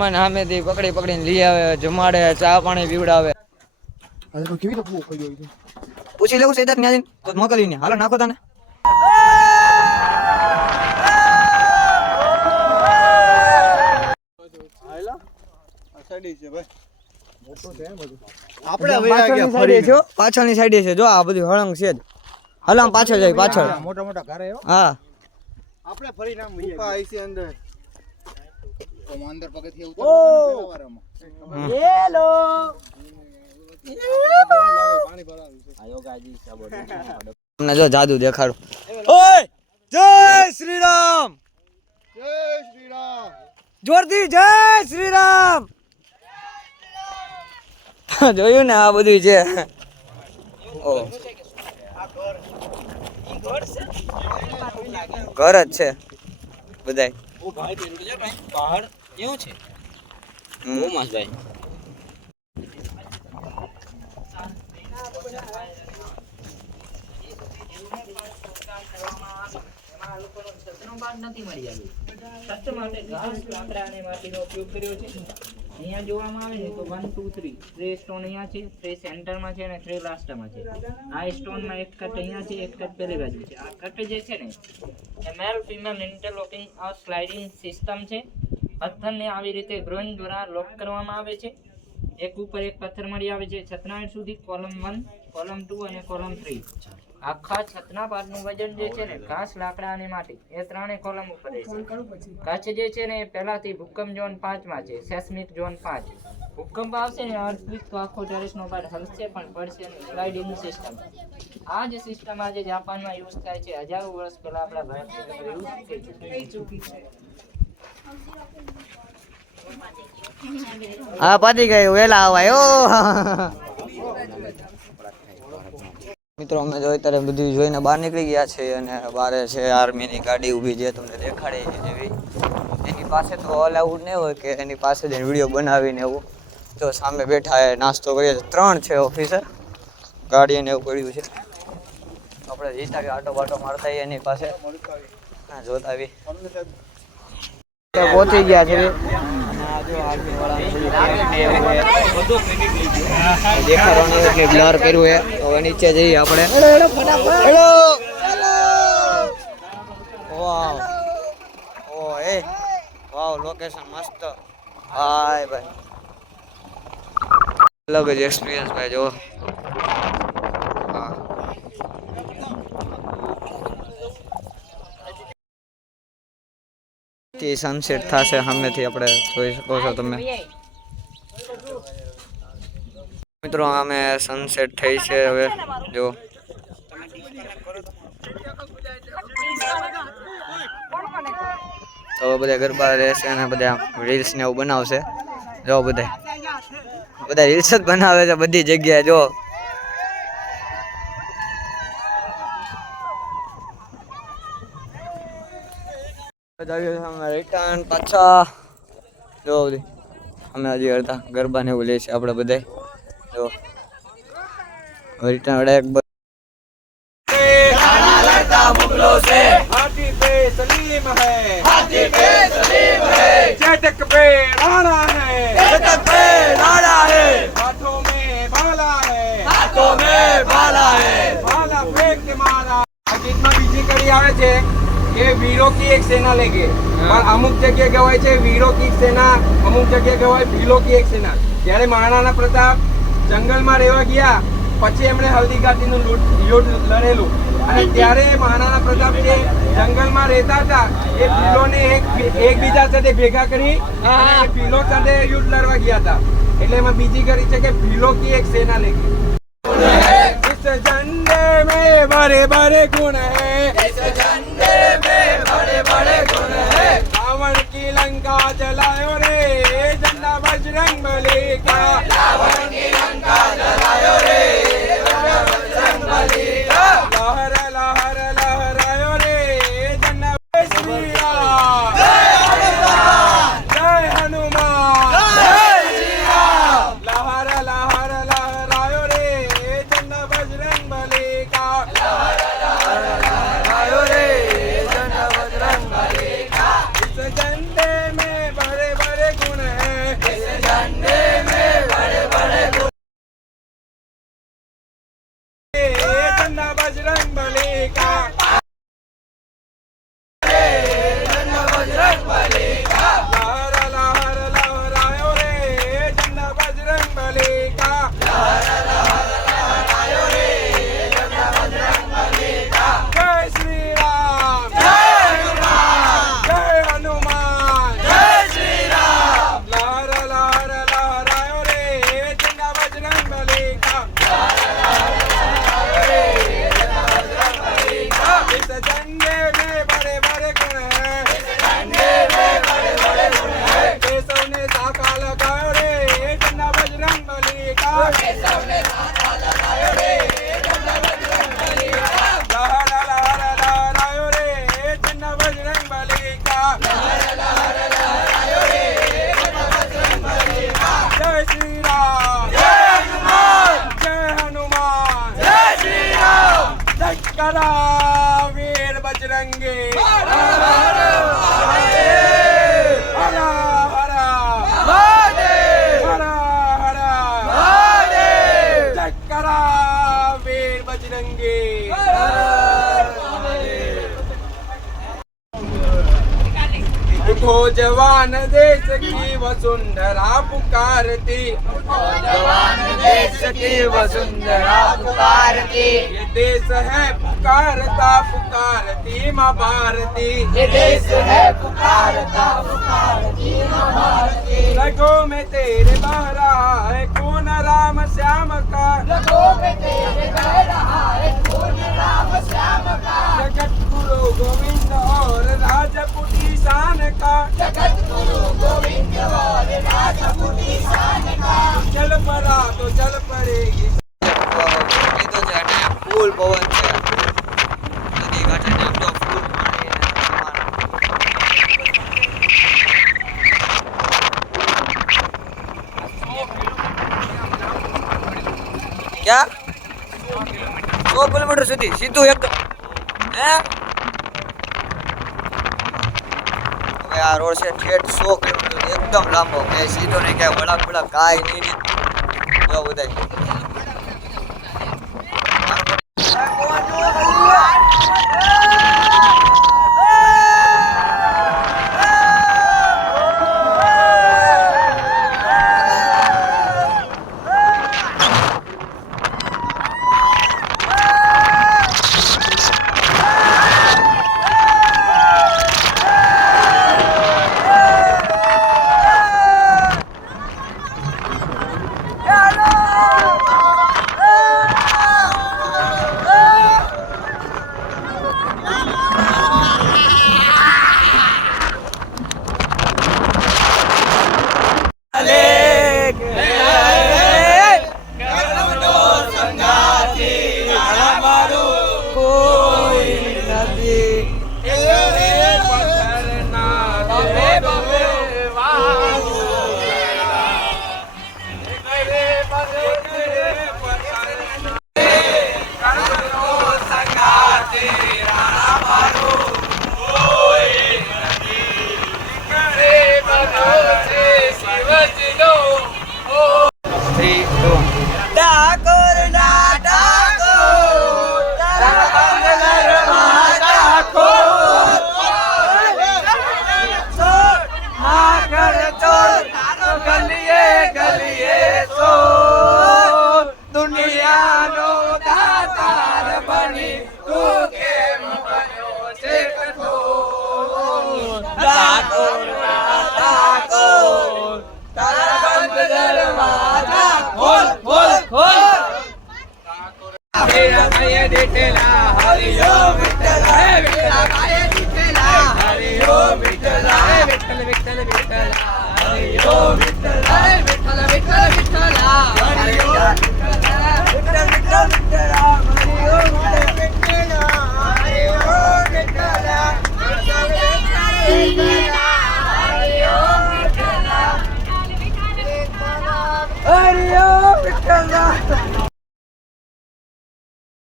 મને સામેથી પકડી પકડીને લઈ આવે જમાડે ચા પાણી પીવડાવે. પૂછી લેવું છે ત્યાં મોકલીને હાલો નાખો તને. પાછળની સાઈડે. છો પાછળની સાઈડે છે જો આ બધું હળંગ છે જ. હાલો પાછળ જાય પાછળ. મોટા મોટા ઘરે હા. આપણે ફરી નામ અંદર. અંદર પગથિયે ઓ! ઉતરતો હેલો! તમને જો જાદુ દેખાડો. ઓય! જય શ્રી રામ જય શ્રી રામ જોરથી જય શ્રી રામ જોયું ને આ બધું છે. ઓ. ઘર જ છે બધાય. હમ. છત માટે ઘાસ લાકડા અને માટીનો ઉપયોગ કર્યો છે અહીંયા જોવામાં આવે છે તો one two three three stone અહીંયા છે થ્રી સેન્ટરમાં છે અને થ્રી લાસ્ટમાં છે. આ સ્ટોનમાં એક કટ અહીંયા છે એક કટ પેલી બાજુ છે. આ કટ જે છે ને એ મેલ ફિમેલ ઇન્ટરલોકિંગ આ સ્લાઇડિંગ સિસ્ટમ છે. પથ્થરને આવી રીતે ગ્રોઈંગ દ્વારા લોક કરવામાં આવે છે. એક ઉપર એક પથ્થર મળી આવે છે. છતનાળ સુધી કોલમ વન, કોલમ ટુ અને કોલમ થ્રી. આખા છતના પાટનું વજન જે છે ને, ઘાસ લાકડા અને માટી એ ત્રણે કોલમ ઉપર રહે છે. કચ્છ જે છે ને પહેલાથી ભૂકંપ ઝોન પાંચમાં છે, સેસ્મિક ઝોન પાંચ. ભૂકંપ આવશે ને અર્થક્વેક તો આખો ટેરેસનો પાર્ટ હલશે, પણ પડશે ને સ્લાઇડિંગ સિસ્ટમ આ જ સિસ્ટમ આજે જાપાનમાં યુઝ થાય છે. હજારો વર્ષ પહેલા આપણા ભારત ચૂકી છે હા પતી ગયું. વેલા અવાય. મિત્રો અમે જો અત્યારે બધું જોઈને બહાર નીકળી ગયા છે અને બારે છે આર્મીની ગાડી ઊભી છે તમને દેખાડે છે જેવી એની પાસે તો અલાઉડ નહીં હોય કે એની પાસે જ વીડિયો બનાવીને એવું. તો સામે બેઠા એ નાસ્તો કરીએ ત્રણ છે ઓફિસર ગાડી ને એવું પડ્યું છે. આપણે જીતા કે આટો બાટો મારતા એની પાસે. જોતા આવી પહોંચી ગયા છે અને આ જો આર્મી વાળાનું બધું નીચે જઈએ આપણે હેલો વાવ ઓ એ વાવ લોકેશન મસ્ત હાય ભાઈ અલગ જ એક્સપિરિયન્સ ભાઈ જો થી સનસેટ થશે, સામેથી આપણે જોઈ શકો છો તમે. મિત્રો અમે સનસેટ થઈ છે હવે, જો. તો બધા ગરબા રહેશે અને બધા રીલ્સ ને એવું બનાવશે. જો, બધા. બધા રીલ્સ જ બનાવે છે, બધી જગ્યાએ, જો. રિટર્ન પાછા જો અમે હજી અડધા ગરબા ને એવું લઈએ છીએ આપણે બધા જો રિટર્ન અડે એક બીજી કડી આવે છે કે વીરો કી એક સેના લેકે પણ અમુક જગ્યાએ કહેવાય છે વીરો કી સેના અમુક જગ્યાએ કહેવાય ભીલો કી એક સેના. જ્યારે મહારાણા પ્રતાપ જંગલમાં રહેવા ગયા પછી એમણે હલ્દી ઘાટીનું લૂંટ યુદ્ધ લડેલું. અને ત્યારે મહારાણા પ્રતાપ જે જંગલમાં રહેતા હતા એ ભીલોને એક એકબીજા સાથે ભેગા કરી અને ભીલો સાથે યુદ્ધ લડવા ગયા હતા. એટલે એમાં બીજી કરી છે કે ભીલો કી એક સેના લેકે इस झंडे में बड़े बड़े गुण है इस झंडे में बड़े बड़े गुण है रावण की लंका जलायो रे झंडा बजरंग बली का रावण की लंका जलायो रे बजरंग बली का हरा वीर बजरंगे उठो जवान देश की वसुंधरा पुकारती जवान देश की वसुंधरा पुकारती ये देश है पुकारता पुकारती माँ भारती ये देश है पुकारता पुकारती माँ भारती रगों में तेरे बह કિલોમીટર સુધી એકદમ હવે આ રોડ છે ઠેઠ સો કિલોમીટર એકદમ લાંબો કે સીધો નહીં ક્યાંય વળાક વળાક કાંઈ નહીં જો બધાય التلبية التلا اليوم التلا